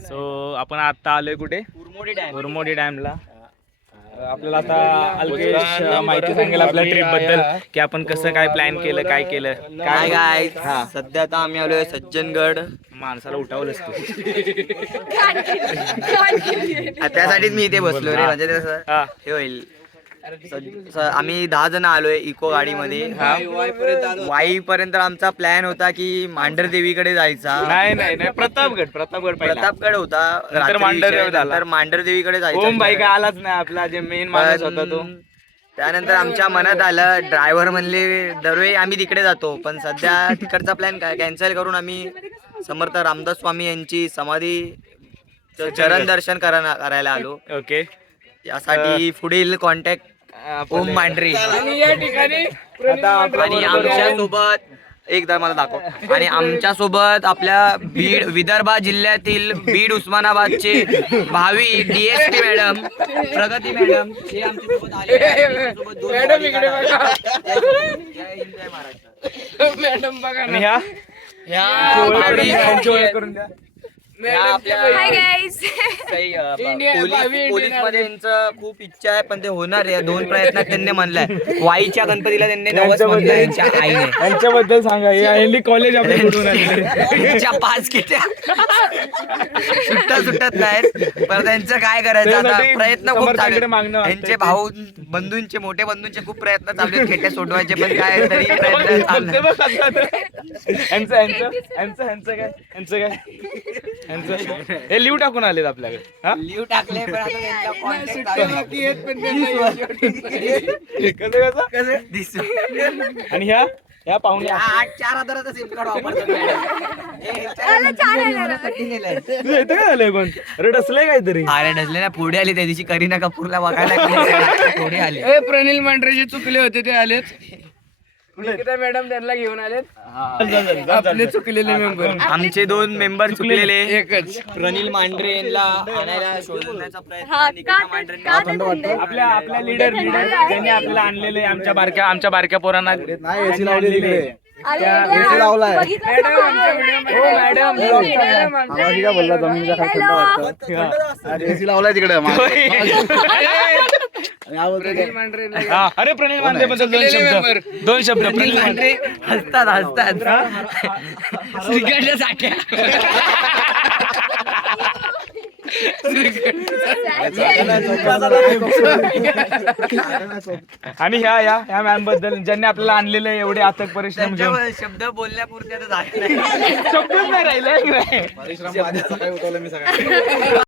So आपण आता आलोय कुठे? उरमोडी डॅमला. आपल्याला आता अल्केश माहिती सांगेल आपल्या ट्रिप बद्दल की आपण कसं काय प्लॅन केलं, काय केलं. काय सध्या आता आम्ही आलोय सज्जनगड. माणसाला उठावलंच तू. त्यासाठीच मी इथे बसलो रे, म्हणजे हा. हे होईल. आम्ही 10 जण आलोय इको गाडीमध्ये. वाईपर्यंत आमचा प्लॅन होता की मांढर देवीकडे जायचा. नाही प्रतापगड प्रतापगड होता, नंतर मांढरदेवी झाला. नंतर मांढर देवीकडे जायचं. ओम भाई काय आलाच नाही, आपला जे मेन माणूस होता तो. त्यानंतर आमच्या मनात आलं, ड्रायव्हर म्हणले दरवेळी आम्ही तिकडे जातो, पण सध्या तिकडचा प्लॅन कॅन्सल करून आम्ही समर्थ रामदास स्वामी यांची समाधी चरण दर्शन करायला आलो. ओके. यासाठी पुढील कॉन्टॅक्ट ओम मांढरे. आणि या ठिकाणी आणि आमच्या सोबत एकदा मला दाखव. आणि आमच्या सोबत आपल्या बीड विदर्भ जिल्ह्यातील बीड उस्मानाबादचे भावी DSP मॅडम प्रगती मॅडम हे आमच्या सोबत आले. मॅडम बघा ना. पोलीस मध्ये यांचं खूप इच्छा आहे, पण ते होणार आहे. 2 प्रयत्नात त्यांनी म्हणलाय. वाईच्या गणपतीला त्यांनी नवस म्हणलं यांच्या आईने. यांच्याबद्दल सांगा. यांनी कॉलेज त्यांच्या 5 किट्या सुटत नाहीत, पण त्यांचं काय करायचं आता. प्रयत्न खूप चालू आहेत. यांचे भाऊ बंधूंचे, मोठे बंधूंचे खूप प्रयत्न चालू आहेत खेट्या सोडवायचे, पण काय तरी प्रयत्न काय हे लिव्ह टाकून आलेत आपल्याकडे. लिव्ह टाकले, पण आता त्यांचा contact आणि ह्या पाहुण्या 4,000चा सिम कार्ड वापरतात. येतं काय झालंय पण अरे डसलंय काहीतरी. अरे डसले ना, पुढे आली त्या दिवशी करीना कपूरला बघायला पुढे आले. प्रणील मांढरे जे चुकले होते ते आलेत. मॅडम त्यांना घेऊन आलेत आपले चुकलेले मेंबर. आमचे 2 मेंबर चुकलेले. एकच प्रणील मांढरे यांना आणायला शोधण्याचा प्रयत्न निकिता मांढरेंनी. आपल्या लीडर ज्यांनी आपल्याला आणलेले आमच्या बारक्या पोरांना लावलेले. लावलाय तिकडे. अरे प्रणील मांढरे बद्दल 2 शब्द. प्रणील मांढरे हसतात श्रीखंडसाठी. आणि ह्या मॅम बद्दल ज्यांनी आपल्याला आणलेले एवढे अथक परिश्रम घेऊन. शब्द बोलण्यापुरते शब्दच नाही राहिले. परिश्रम सकाळी उठवलं मी सकाळी.